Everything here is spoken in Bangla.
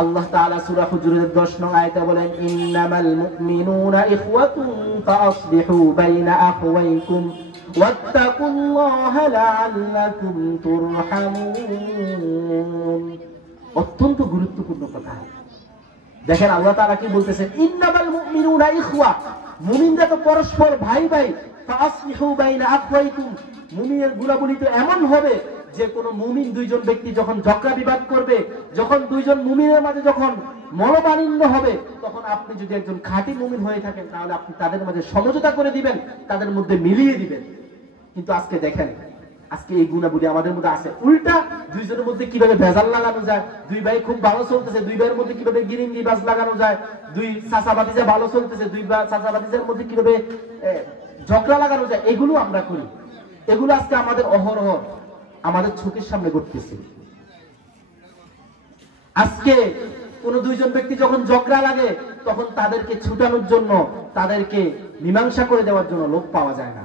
আল্লাহ তাআলা সূরা হুজুরের 10 নং আয়াতে বলেন, ইন্নামাল মুমিনুনা ইখওয়াতুন ফাসলিহু বাইনা আখওয়াইকুম ওয়াত্তাকুল্লাহা লাআল্লাকুম তুরহামুন। অত্যন্ত গুরুত্বপূর্ণ কথা। দেখেন আল্লাহ তাআলা কি বলতেছেন, ইন্নামাল মুমিনুনা ইখওয়া, মুমিনরা তো পরস্পর ভাই ভাই। ফাসলিহু বাইনা আখওয়াইকুম, মুমিনের গুণাবলী তো এমন হবে যে কোন মুমিন দুইজন ব্যক্তি যখন ঝগড়া বিবাদ করবে, যখন দুইজন মুমিনের মাঝে যখন মনোমালিন্য হবে, তখন আপনি যদি একজন খাঁটি মুমিন হয়ে থাকেন তাহলে আপনি তাদের মাঝে সমঝোতা করে দিবেন, তাদের মধ্যে মিলিয়ে দিবেন। কিন্তু আজকে দেখেন, আজকে এই গুণাবলী আমাদের মধ্যে আছে। উল্টা দুইজনের মধ্যে কিভাবে ভেজাল লাগানো যায়, দুই ভাই খুব ভালো চলতেছে, দুই ভাইয়ের মধ্যে কিভাবে গিরিঙ্গি বাজ লাগানো যায়, দুই চাচা ভাতিজা ভালো চলতেছে, দুই চাচা ভাতিজার মধ্যে কিভাবে ঝগড়া লাগানো যায়, এগুলো আমরা করি। এগুলো আজকে আমাদের অহরহ আমাদের চোখের সামনে ঘটতেছে। আজকে কোন দুইজন ব্যক্তি যখন ঝগড়া লাগে তখন তাদেরকে ছুটানোর জন্য, তাদেরকে মীমাংসা করে দেওয়ার জন্য লোক পাওয়া যায় না।